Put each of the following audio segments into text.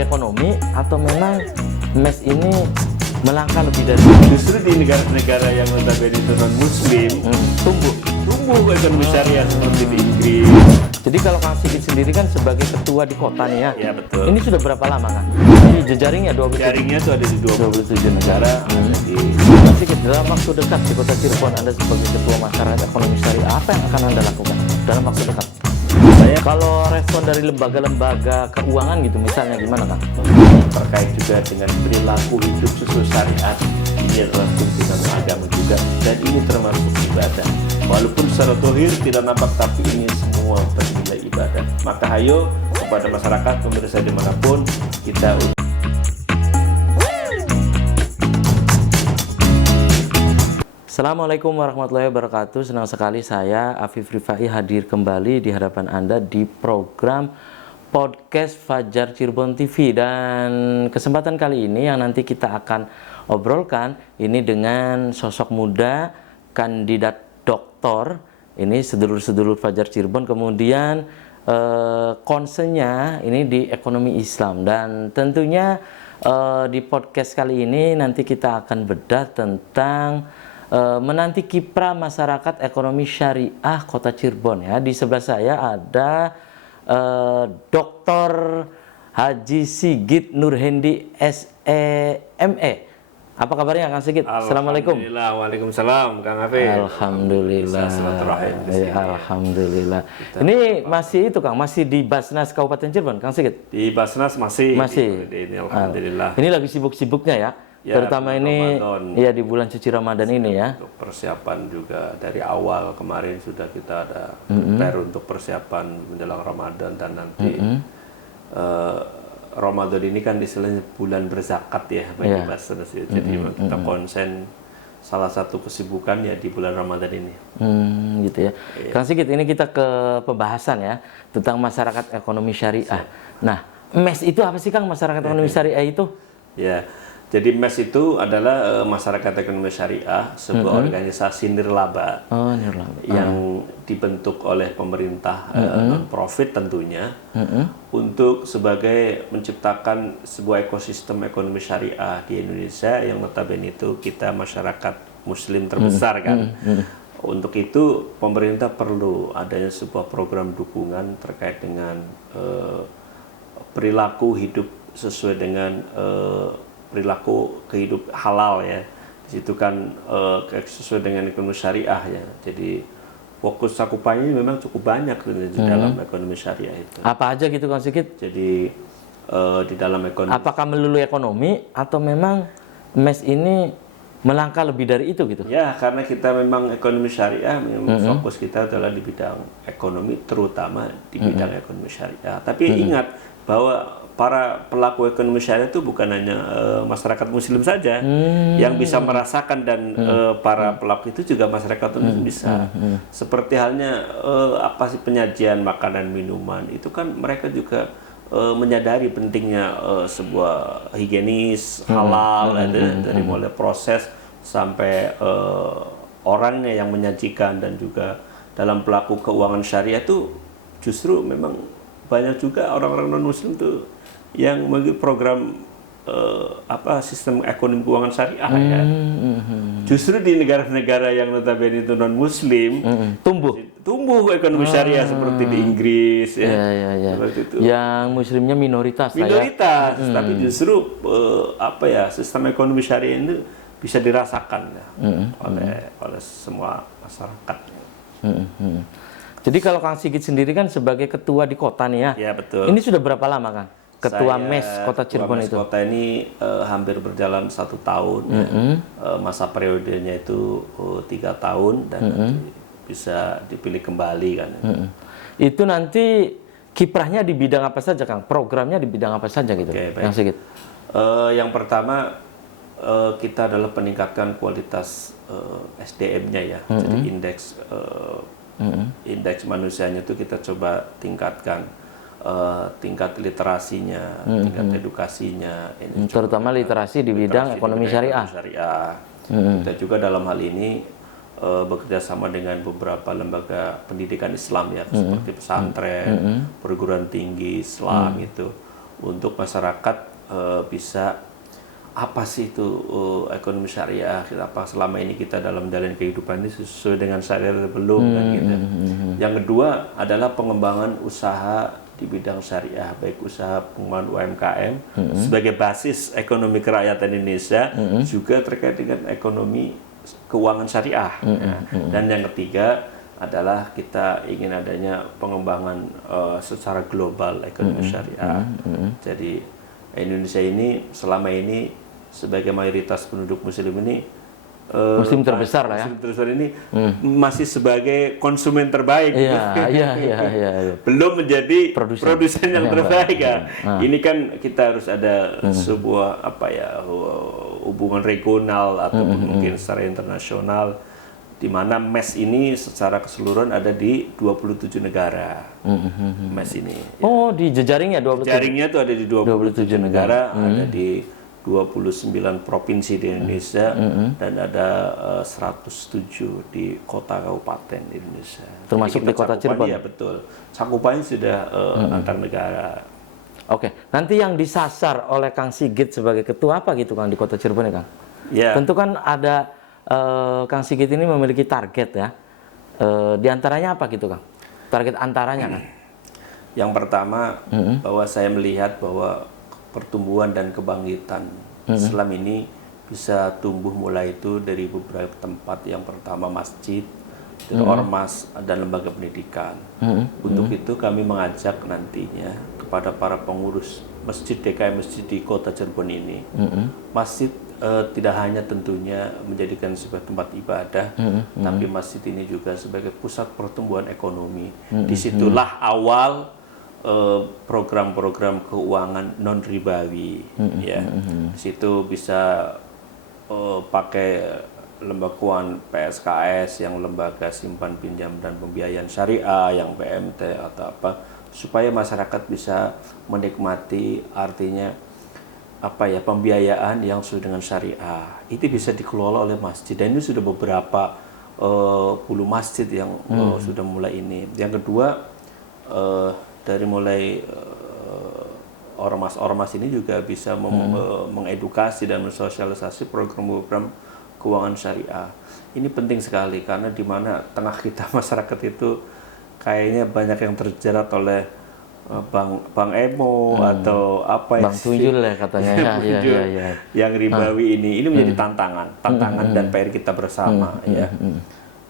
melulu ekonomi atau memang MES ini melangkah lebih dari Justru di negara-negara yang notabene itu non muslim tumbuh. ekonomi syariah seperti di Inggris. Jadi kalau Kang Sigit sendiri kan sebagai ketua di kota nih ya. Ya betul. Ini sudah berapa lama Kang? Di jejaringnya 27. Jaringnya itu ada di 27 negara. Ada di Kang Sigit, dalam waktu dekat di kota Cirebon Anda sebagai ketua masyarakat ekonomi syariah, apa yang akan Anda lakukan dalam waktu dekat? Kalau respon dari lembaga-lembaga keuangan gitu misalnya gimana Kang? terkait juga dengan perilaku hidup sesuai syariat, ini adalah tuntunan agama juga, dan ini termasuk ibadah. Walaupun secara zahir tidak nampak, tapi ini semua bernilai ibadah. Maka ayo kepada masyarakat, pemirsa dimanapun, kita Assalamualaikum warahmatullahi wabarakatuh. Senang sekali saya Afif Rifai hadir kembali di hadapan Anda di program podcast Fajar Cirebon TV, dan kesempatan kali ini yang nanti kita akan obrolkan ini dengan sosok muda kandidat doktor, ini sedulur-sedulur Fajar Cirebon, kemudian concernnya ini di ekonomi Islam, dan tentunya di podcast kali ini nanti kita akan bedah tentang menanti kiprah masyarakat ekonomi syariah Kota Cirebon ya. Di sebelah saya ada Dr. Haji Sigit Nurhendi SEME. Apa kabarnya Kang Sigit? Assalamualaikum. Alhamdulillah, waalaikumsalam Kang Afif. Alhamdulillah. Alhamdulillah. Ini masih itu Kang, masih di Basnas Kabupaten Cirebon Kang Sigit? Di Basnas masih. Ini alhamdulillah. Ini lagi sibuk-sibuknya ya. Ya, terutama ini Ramadan. ya di bulan suci Ramadan ini ya. Untuk persiapan juga dari awal kemarin sudah kita ada prepare untuk persiapan menjelang Ramadan, dan nanti Ramadan ini kan istilahnya bulan berzakat ya bagi Basnas. Jadi kita konsen salah satu kesibukan ya di bulan Ramadan ini. Gitu ya. Kang Sigit, ini kita ke pembahasan ya tentang masyarakat ekonomi syariah. Nah, MES itu apa sih Kang, masyarakat ekonomi syariah itu? Ya. Jadi MES itu adalah masyarakat ekonomi syariah, sebuah organisasi nirlaba, yang dibentuk oleh pemerintah non-profit tentunya, untuk sebagai menciptakan sebuah ekosistem ekonomi syariah di Indonesia yang notabene itu kita masyarakat muslim terbesar kan. Untuk itu pemerintah perlu adanya sebuah program dukungan terkait dengan perilaku hidup sesuai dengan perilaku kehidup halal ya. Di situ kan sesuai dengan ekonomi syariah ya. Jadi fokus cakupannya memang cukup banyak di dalam ekonomi syariah itu. Apa aja gitu Kang Sigit? Jadi di dalam ekonomi. Apakah melulu ekonomi atau memang MES ini melangkah lebih dari itu gitu? Ya, karena kita memang ekonomi syariah, memang fokus kita adalah di bidang ekonomi, terutama di bidang ekonomi syariah. Tapi ingat bahwa para pelaku ekonomi syariah itu bukan hanya masyarakat muslim saja yang bisa merasakan, dan para pelaku itu juga masyarakat umum bisa. Seperti halnya apa sih penyajian makanan minuman, itu kan mereka juga menyadari pentingnya sebuah higienis halal, dari mulai proses sampai orangnya yang menyajikan, dan juga dalam pelaku keuangan syariah itu justru memang banyak juga orang-orang non muslim tuh yang memiliki program sistem ekonomi keuangan syariah ya. Justru di negara-negara yang notabene itu non muslim tumbuh ekonomi syariah seperti di Inggris ya. Seperti itu. Yang muslimnya minoritas tapi justru sistem ekonomi syariah ini bisa dirasakan ya, oleh semua masyarakat. Jadi kalau Kang Sigit sendiri kan sebagai ketua di kota nih ya. Ya betul. Ini sudah berapa lama Kang? Ketua MES Kota Cirebon itu? Kota ini hampir berjalan 1 tahun. Masa periodenya itu 3 tahun, dan nanti bisa dipilih kembali kan. Itu nanti kiprahnya di bidang apa saja Kang? Programnya di bidang apa saja gitu? Yang Sigit? Yang pertama kita adalah peningkatkan kualitas SDM-nya ya. Jadi indeks manusianya itu kita coba tingkatkan. Tingkat literasinya, tingkat edukasinya, terutama literasi di bidang ekonomi syariah. Kita juga dalam hal ini bekerja sama dengan beberapa lembaga pendidikan Islam ya, seperti pesantren, perguruan tinggi Islam itu, untuk masyarakat bisa apa sih itu ekonomi syariah, apa selama ini kita dalam jalan kehidupan ini sesuai dengan syariah atau belum kan gitu. Yang kedua adalah pengembangan usaha di bidang syariah, baik usaha pengembangan UMKM sebagai basis ekonomi kerakyatan Indonesia, juga terkait dengan ekonomi keuangan syariah. Dan yang ketiga adalah kita ingin adanya pengembangan secara global ekonomi syariah. Jadi Indonesia ini selama ini sebagai mayoritas penduduk muslim ini muslim terbesar lah ya. Muslim terbesar ini masih sebagai konsumen terbaik. Iya. Belum menjadi produsen yang terbaik ya. Ini kan kita harus ada sebuah hubungan regional ataupun mungkin secara internasional, di mana MES ini secara keseluruhan ada di 27 negara. MES ini. Oh, di jejaringnya 27. Jaringnya tuh ada di 27 negara, ada di 29 provinsi di Indonesia, dan ada 107 di kota kabupaten di Indonesia. Termasuk di kota Cirebon. Ya betul. Cakupannya sudah antar negara. Oke, nanti yang disasar oleh Kang Sigit sebagai ketua apa gitu Kang di kota Cirebon ya Kang? Ya. Tentu kan ada Kang Sigit ini memiliki target ya. Di antaranya apa gitu Kang? Target antaranya kan? Yang pertama bahwa saya melihat bahwa pertumbuhan dan kebangkitan Islam ini bisa tumbuh mulai itu dari beberapa tempat. Yang pertama masjid, ormas, dan lembaga pendidikan. Untuk itu kami mengajak nantinya kepada para pengurus masjid DKI masjid di kota Cirebon ini, masjid tidak hanya tentunya menjadikan sebuah tempat ibadah, tapi masjid ini juga sebagai pusat pertumbuhan ekonomi. Disitulah awal program-program keuangan non ribawi, ya. Di situ bisa pakai lembaga keuangan PSKS, yang lembaga simpan pinjam dan pembiayaan syariah, yang PMT atau apa, supaya masyarakat bisa menikmati artinya pembiayaan yang sesuai dengan syariah. Itu bisa dikelola oleh masjid, dan ini sudah beberapa puluh masjid yang sudah mulai ini. Yang kedua, dari mulai ormas-ormas ini juga bisa mengedukasi dan mensosialisasi program-program keuangan syariah. Ini penting sekali karena di mana tengah kita masyarakat itu kayaknya banyak yang terjerat oleh Bang Emo atau apa Bang Tunjul ya katanya. Ya. Yang ribawi ini menjadi tantangan dan PR kita bersama ya.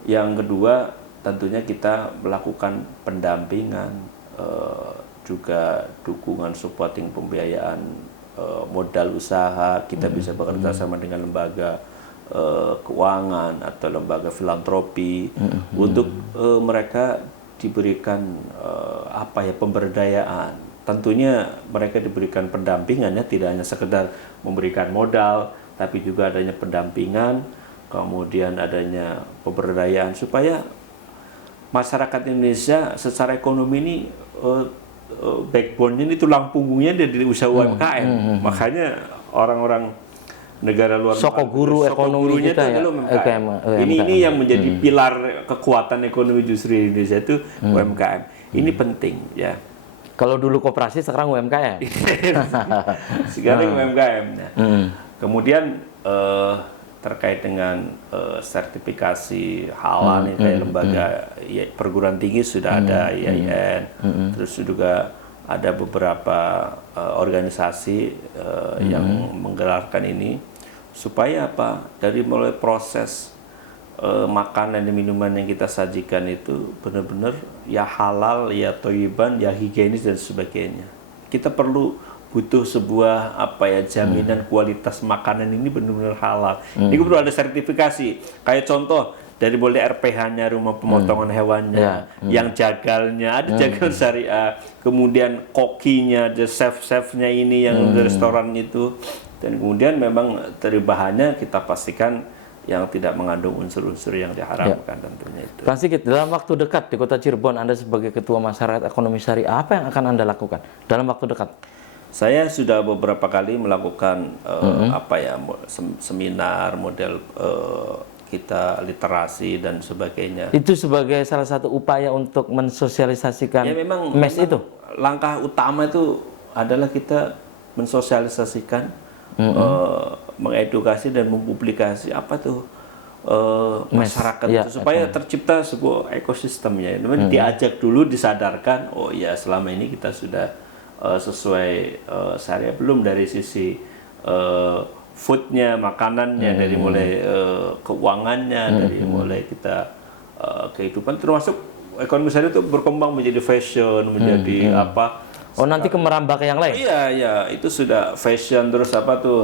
Yang kedua, tentunya kita melakukan pendampingan, juga dukungan supporting pembiayaan modal usaha. Kita bisa bekerja sama dengan lembaga keuangan atau lembaga filantropi untuk mereka diberikan pemberdayaan. Tentunya mereka diberikan pendampingannya tidak hanya sekedar memberikan modal, tapi juga adanya pendampingan, kemudian adanya pemberdayaan supaya masyarakat Indonesia secara ekonomi ini backbone-nya ini, tulang punggungnya dari usaha UMKM. Makanya orang-orang negara luar Sokoguru ekonomi kita ya. Ini yang menjadi pilar kekuatan ekonomi justru di Indonesia itu UMKM. Ini penting ya. Kalau dulu koperasi, sekarang UMKM. Sekarang UMKM. Nah, kemudian terkait dengan sertifikasi halal nih, kayak lembaga perguruan tinggi sudah ada IAIN, terus juga ada beberapa organisasi yang menggelarkan ini supaya dari mulai proses makanan dan minuman yang kita sajikan itu benar-benar ya halal, ya thayyiban, ya higienis dan sebagainya. Kita butuh sebuah jaminan kualitas makanan ini benar-benar halal. Ini perlu ada sertifikasi. Kayak contoh dari mulai RPH-nya, rumah pemotongan hewannya, yang jagalnya ada jagal syariah, kemudian kokinya, ada chef-chefnya ini yang di restoran itu, dan kemudian memang dari bahannya kita pastikan yang tidak mengandung unsur-unsur yang diharamkan tentunya itu. Kang Sigit, dalam waktu dekat di kota Cirebon, Anda sebagai Ketua Masyarakat Ekonomi Syariah, apa yang akan Anda lakukan dalam waktu dekat? Saya sudah beberapa kali melakukan seminar model kita literasi dan sebagainya. Itu sebagai salah satu upaya untuk mensosialisasikan ya, memang MES itu. Langkah utama itu adalah kita mensosialisasikan, mengedukasi dan mempublikasi apa tuh masyarakat ya, itu supaya tercipta sebuah ekosistemnya. Diajak dulu, disadarkan, oh ya selama ini kita sudah sesuai syariah belum dari sisi foodnya, makanannya, dari mulai keuangannya, dari mulai kita kehidupan, termasuk ekonomi syariah itu berkembang menjadi fashion, menjadi apa. Oh, nanti merambah ke yang lain? Iya, iya, itu sudah fashion, terus apa tuh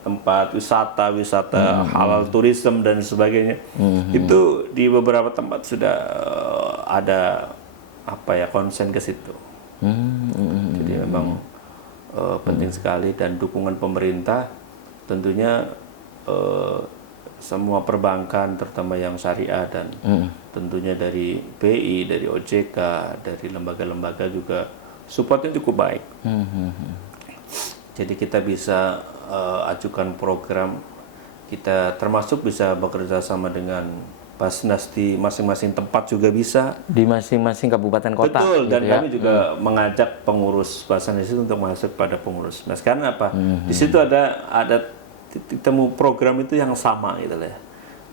tempat wisata halal tourism dan sebagainya. Itu di beberapa tempat sudah ada apa ya, konsen ke situ. Jadi memang penting sekali, dan dukungan pemerintah tentunya semua perbankan terutama yang syariah dan tentunya dari BI, dari OJK, dari lembaga-lembaga juga supportnya cukup baik. Jadi kita bisa ajukan program, kita termasuk bisa bekerja sama dengan Basnas di masing-masing tempat juga bisa. Di masing-masing kabupaten kota. Betul, gitu dan ya? kami juga mengajak pengurus Basnas itu untuk masuk pada pengurus. Nah sekarang apa? Di situ ada titik temu program itu yang sama gitu lah.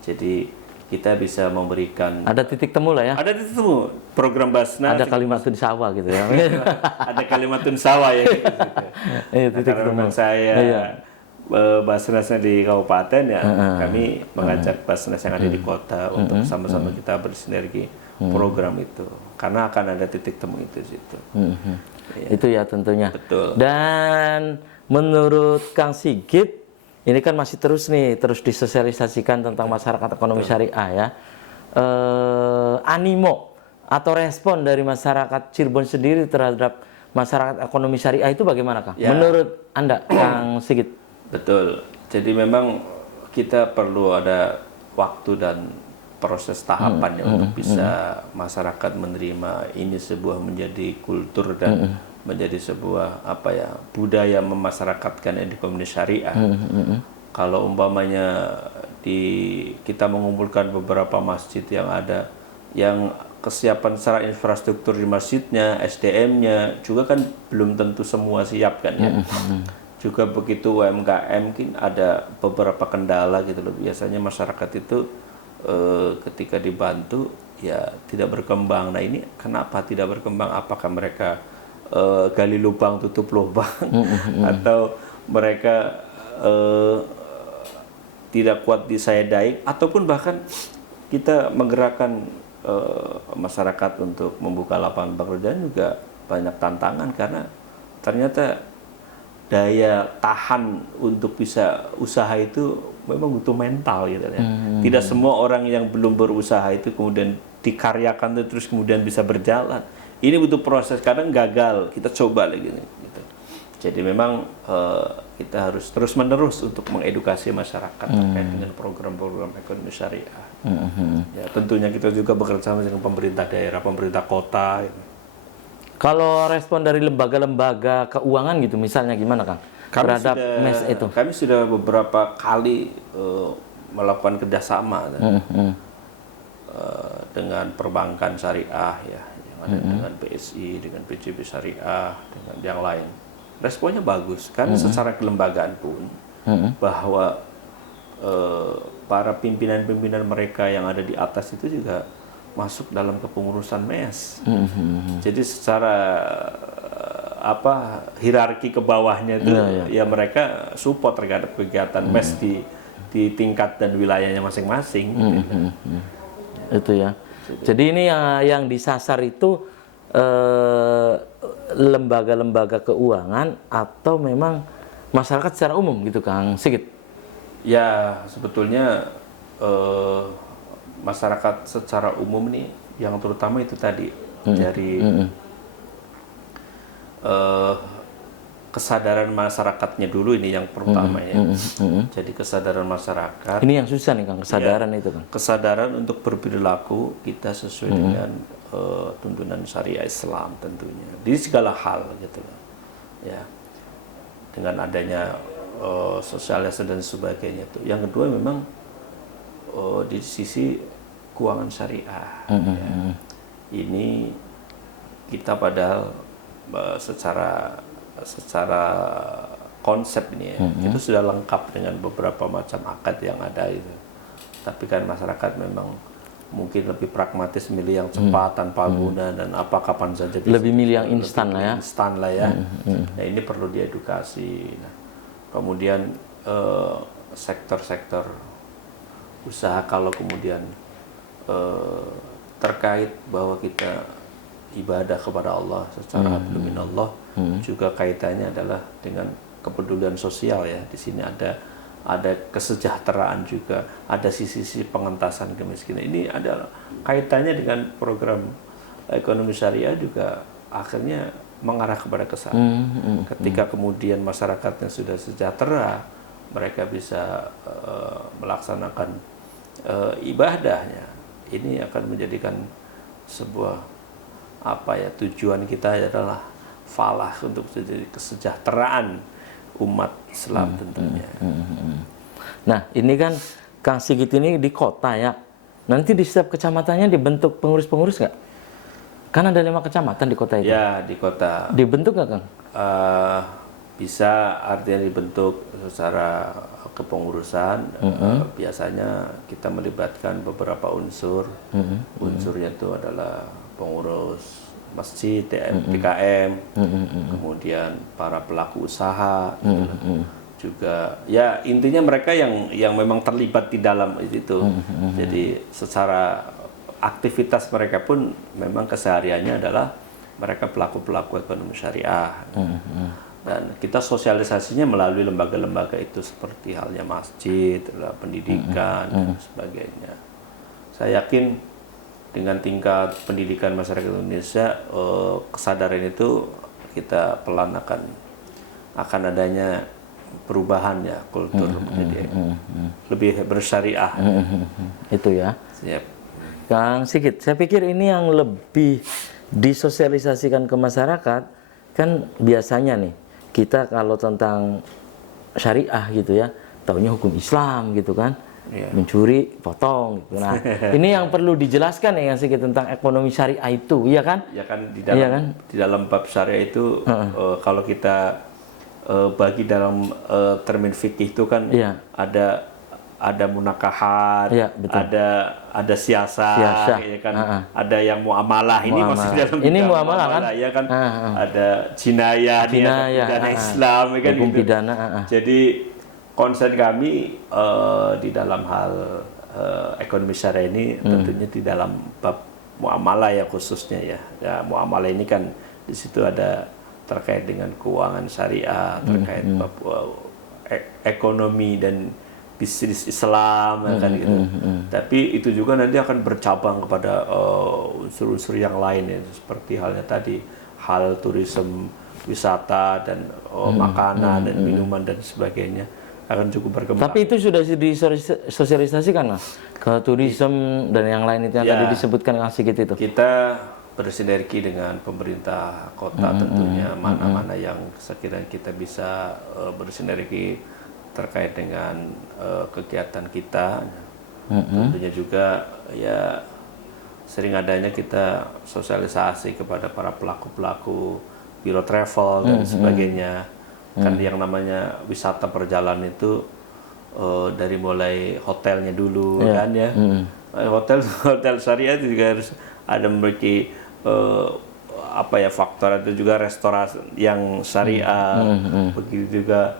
Jadi kita bisa memberikan, Ada titik temu lah ya? ada titik temu program Basnas. Ada Kalimatun Sawah gitu ya? Ada Kalimatun Sawah ya gitu. Iya, Nah, titik karena temu. memang saya Iya. Basnasnya di kabupaten ya, kami mengajak Basnas yang ada di kota untuk sama-sama kita bersinergi program itu, karena akan ada titik temu itu di situ. Itu ya tentunya. Betul. Dan menurut Kang Sigit, ini kan masih terus disosialisasikan tentang masyarakat ekonomi syariah ya. Animo atau respon dari masyarakat Cirebon sendiri terhadap masyarakat ekonomi syariah itu bagaimana, Kang? Ya. Menurut Anda, Kang Sigit? Betul. Jadi memang kita perlu ada waktu dan proses tahapan ya untuk bisa masyarakat menerima ini sebuah menjadi kultur dan menjadi sebuah apa ya, budaya memasyarakatkan ekonomi syariah. Kalau umpamanya kita mengumpulkan beberapa masjid yang ada, yang kesiapan secara infrastruktur di masjidnya, SDM-nya juga kan belum tentu semua siap kan ya. Juga begitu UMKM mungkin ada beberapa kendala gitu loh. Biasanya masyarakat itu ketika dibantu ya tidak berkembang. Nah ini kenapa tidak berkembang? Apakah mereka gali lubang tutup lubang atau mereka tidak kuat disayadai, ataupun bahkan kita menggerakkan masyarakat untuk membuka lapangan pekerjaan juga banyak tantangan, karena ternyata daya tahan untuk bisa usaha itu memang butuh mental gitu ya. Tidak semua orang yang belum berusaha itu kemudian dikaryakan terus kemudian bisa berjalan. Ini butuh proses, kadang gagal, kita coba lagi gitu. Jadi memang kita harus terus-menerus untuk mengedukasi masyarakat terkait dengan program-program ekonomi syariah. Ya, tentunya kita juga bekerja sama dengan pemerintah daerah, pemerintah kota gitu. Kalau respon dari lembaga-lembaga keuangan gitu misalnya gimana, Kang? Terhadap MES itu? Kami sudah beberapa kali melakukan kerjasama dengan perbankan syariah ya, yang ada dengan BSI, dengan BJB Syariah, dengan yang lain. Responnya bagus, karena secara kelembagaan pun bahwa para pimpinan-pimpinan mereka yang ada di atas itu juga masuk dalam kepengurusan MES. Jadi secara hierarki ke bawahnya itu ya mereka support terhadap kegiatan MES di tingkat dan wilayahnya masing-masing. Itu ya. Jadi ini yang disasar itu lembaga-lembaga keuangan atau memang masyarakat secara umum gitu, Kang Sigit? Ya sebetulnya masyarakat secara umum nih, yang terutama itu tadi dari kesadaran masyarakatnya dulu, ini yang pertama ya. Jadi kesadaran masyarakat. Ini yang susah nih, Kang, kesadaran itu, Kang. Kesadaran untuk berperilaku kita sesuai dengan tuntunan syariah Islam tentunya di segala hal gitu loh. Ya. Dengan adanya sosialisasi dan sebagainya itu. Yang kedua memang di sisi keuangan syariah. Ya. Ini kita padahal secara konsep ini ya, itu sudah lengkap dengan beberapa macam akad yang ada itu. Tapi kan masyarakat memang mungkin lebih pragmatis, milih yang cepat tanpa guna dan apa kapan saja bisa. Lebih milih yang instan lah ya. Instan lah ya. Nah ini perlu diedukasi. Nah, kemudian sektor-sektor usaha kalau kemudian terkait bahwa kita ibadah kepada Allah secara abduminallah, juga kaitannya adalah dengan kepedulian sosial ya. Di sini ada kesejahteraan juga, ada sisi-sisi pengentasan kemiskinan. Ini ada kaitannya dengan program ekonomi syariah juga akhirnya mengarah kepada kesana. Ketika kemudian masyarakatnya sudah sejahtera, mereka bisa melaksanakan ibadahnya. Ini akan menjadikan sebuah tujuan kita adalah falah untuk jadi kesejahteraan umat Islam tentunya. Nah ini kan Kang Sigit ini di kota ya. Nanti di setiap kecamatannya dibentuk pengurus-pengurus nggak? Kan ada 5 kecamatan di kota itu. Ya di kota. Dibentuk nggak Kang? Bisa artinya dibentuk secara kepengurusan. Biasanya kita melibatkan beberapa unsur. Unsurnya itu adalah pengurus masjid, PKM, kemudian para pelaku usaha, juga ya intinya mereka yang memang terlibat di dalam itu. Jadi secara aktivitas mereka pun memang kesehariannya adalah mereka pelaku-pelaku ekonomi syariah. Dan kita sosialisasinya melalui lembaga-lembaga itu seperti halnya masjid, pendidikan dan sebagainya. Saya yakin dengan tingkat pendidikan masyarakat Indonesia, kesadaran itu kita pelan akan adanya perubahan ya, kultur menjadi lebih bersyariah. Itu ya. Siap. Kang Sigit, saya pikir ini yang lebih disosialisasikan ke masyarakat. Kan biasanya nih kita kalau tentang syariah gitu ya, taunya hukum Islam gitu kan. Mencuri, potong gitu. Nah, ini yang perlu dijelaskan ya Sigit tentang ekonomi syariah itu, iya kan? Ya kan di dalam bab syariah itu kalau kita bagi dalam termin fikih itu kan ada munakahat, ada siasah, ya kan? Ada yang muamalah. Ini masih dalam ini muamalah kan? Ya kan? Ada jinayah, pidana Islam, ya kan hukum gitu. Pidana. Jadi konsen kami di dalam hal ekonomi syariah ini tentunya di dalam bab muamalah ya khususnya ya. Ya muamalah ini kan di situ ada terkait dengan keuangan syariah, terkait bab ekonomi dan bisnis Islam kan gitu. Tapi itu juga nanti akan bercabang kepada unsur-unsur yang lain ya, seperti halnya tadi hal turisme, wisata dan makanan dan minuman dan sebagainya akan cukup berkembang. Tapi itu sudah disosialisasikan Mas ke turisme dan yang lain itu yang tadi disebutkan Kang Sigit itu. Kita bersinergi dengan pemerintah kota tentunya, mana-mana yang sekiranya kita bisa bersinergi terkait dengan kegiatan kita. Tentunya juga ya sering adanya kita sosialisasi kepada para pelaku-pelaku biro travel dan sebagainya. Kan yang namanya wisata perjalanan itu dari mulai hotelnya dulu kan ya. Hotel syariah itu juga harus ada memiliki faktor itu juga restorasi yang syariah. Begitu juga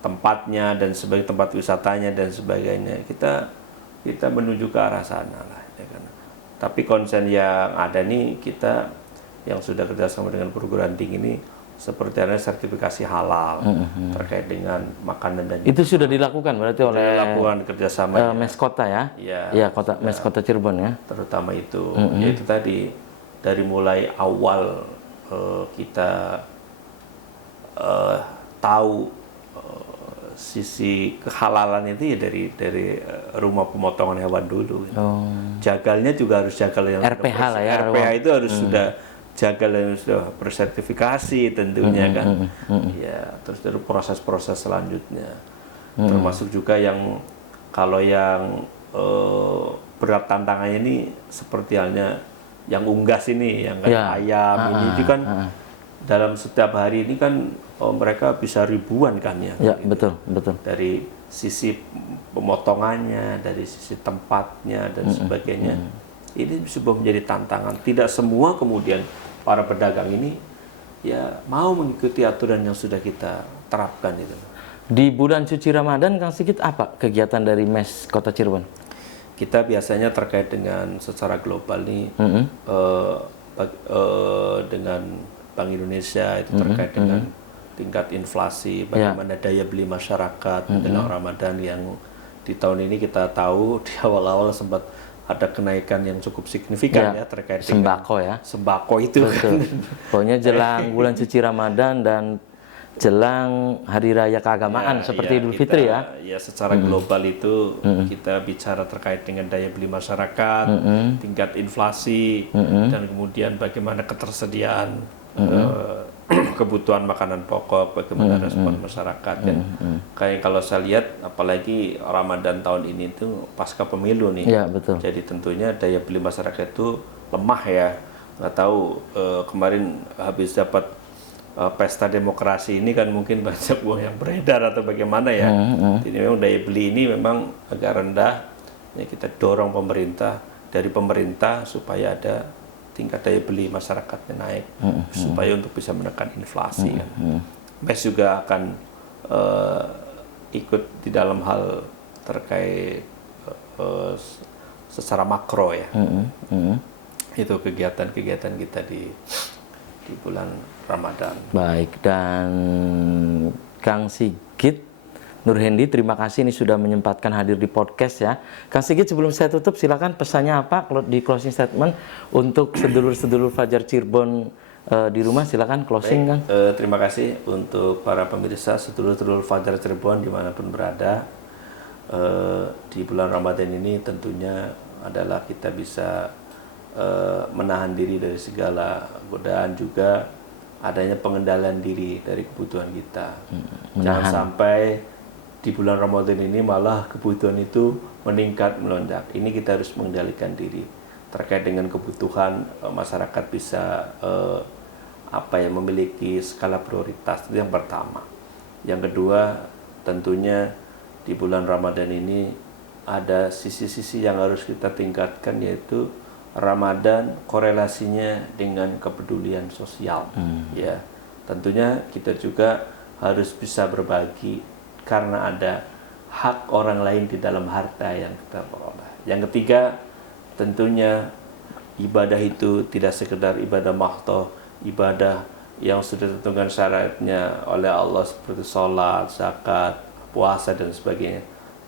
tempatnya dan sebagai tempat wisatanya dan sebagainya. Kita menuju ke arah sana lah ya kan. Tapi konsen yang ada nih kita yang sudah kerjasama dengan perguruan tinggi ini seperti ada sertifikasi halal terkait dengan makanan dan itu sudah dilakukan berarti oleh dilakukan kerjasama Mes Kota ya, kota Mes Kota Cirebon ya, terutama itu yaitu tadi dari mulai awal kita tahu sisi kehalalan itu ya dari rumah pemotongan hewan dulu. Jagalnya juga harus jagal yang RPH lah ya, RPH itu harus sudah jagal yang sudah bersertifikasi tentunya kan. Ya, terus dari proses-proses selanjutnya. Termasuk juga yang kalau yang berat tantangannya ini seperti halnya yang unggas ini, yang kayak Ya. ayam ini itu kan dalam setiap hari ini kan mereka bisa ribuan kan ya. Ya, betul, betul. Dari sisi pemotongannya, dari sisi tempatnya dan sebagainya. Ini sebuah menjadi tantangan. Tidak semua kemudian para pedagang ini ya mau mengikuti aturan yang sudah kita terapkan itu. Di bulan suci Ramadan, Kang Sigit, apa kegiatan dari MES Kota Cirebon? Kita biasanya terkait dengan secara global nih dengan Bank Indonesia itu terkait dengan tingkat inflasi, bagaimana daya beli masyarakat menjelang Ramadan yang di tahun ini kita tahu di awal-awal sempat ada kenaikan yang cukup signifikan ya terkait sembako dengan sembako itu. Betul. Pokoknya jelang bulan suci Ramadan dan jelang hari raya keagamaan seperti Idul Fitri ya. Ya secara global itu kita bicara terkait dengan daya beli masyarakat, tingkat inflasi dan kemudian bagaimana ketersediaan kebutuhan makanan pokok, bagaimana respon masyarakat dan kayak kalau saya lihat apalagi Ramadan tahun ini itu pasca pemilu nih. Ya, betul. Jadi tentunya daya beli masyarakat itu lemah ya. Nggak tahu kemarin habis dapat pesta demokrasi ini kan mungkin banyak uang yang beredar atau bagaimana ya. Jadi memang daya beli ini memang agak rendah. Ya, kita dorong dari pemerintah supaya ada tingkat daya beli masyarakatnya naik supaya untuk bisa menekan inflasi kan. MES juga akan ikut di dalam hal terkait secara makro ya. Itu kegiatan-kegiatan kita di bulan Ramadan. Baik, dan Kang Sigit Nurhendi, terima kasih ini sudah menyempatkan hadir di podcast ya. Kang Sigit, sebelum saya tutup, silakan pesannya apa di closing statement untuk sedulur-sedulur Fajar Cirebon di rumah, silakan closing. Baik, Kang. Terima kasih untuk para pemirsa sedulur-sedulur Fajar Cirebon dimanapun berada. Di bulan Ramadan ini tentunya adalah kita bisa menahan diri dari segala godaan, juga adanya pengendalian diri dari kebutuhan kita. Jangan sampai di bulan Ramadan ini malah kebutuhan itu meningkat melonjak. Ini kita harus mengendalikan diri terkait dengan kebutuhan masyarakat bisa memiliki skala prioritas. Itu yang pertama. Yang kedua, tentunya di bulan Ramadan ini ada sisi-sisi yang harus kita tingkatkan, yaitu Ramadan korelasinya dengan kepedulian sosial. Ya, tentunya kita juga harus bisa berbagi karena ada hak orang lain di dalam harta yang kita peroleh. Yang ketiga, tentunya ibadah itu tidak sekedar ibadah mahdoh, ibadah yang sudah ditentukan syaratnya oleh Allah seperti sholat, zakat, puasa dan sebagainya.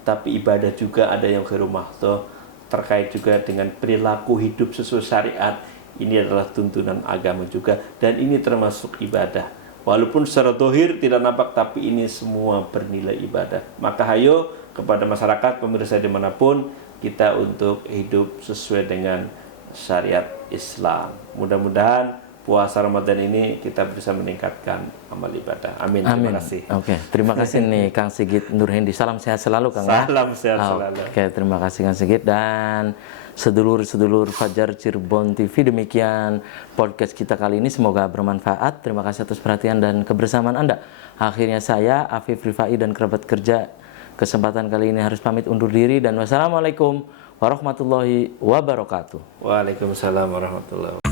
Tapi ibadah juga ada yang ghairu mahdoh, terkait juga dengan perilaku hidup sesuai syariat. Ini adalah tuntunan agama juga, dan ini termasuk ibadah. Walaupun secara dohir tidak nampak, tapi ini semua bernilai ibadah. Maka hayo kepada masyarakat, pemirsa dimanapun, kita untuk hidup sesuai dengan syariat Islam. Mudah-mudahan puasa Ramadan ini kita bisa meningkatkan amal ibadah. Amin. Terima kasih. Oke, terima kasih nih Kang Sigit Nurhendi. Salam sehat selalu, Kang. Salam sehat selalu. Oke, terima kasih Kang Sigit, dan sedulur-sedulur Fajar Cirebon TV, demikian podcast kita kali ini, semoga bermanfaat. Terima kasih atas perhatian dan kebersamaan Anda. Akhirnya saya, Afif Rifai, dan kerabat kerja kesempatan kali ini harus pamit undur diri, dan wassalamualaikum warahmatullahi wabarakatuh. Waalaikumsalam warahmatullahi wabarakatuh.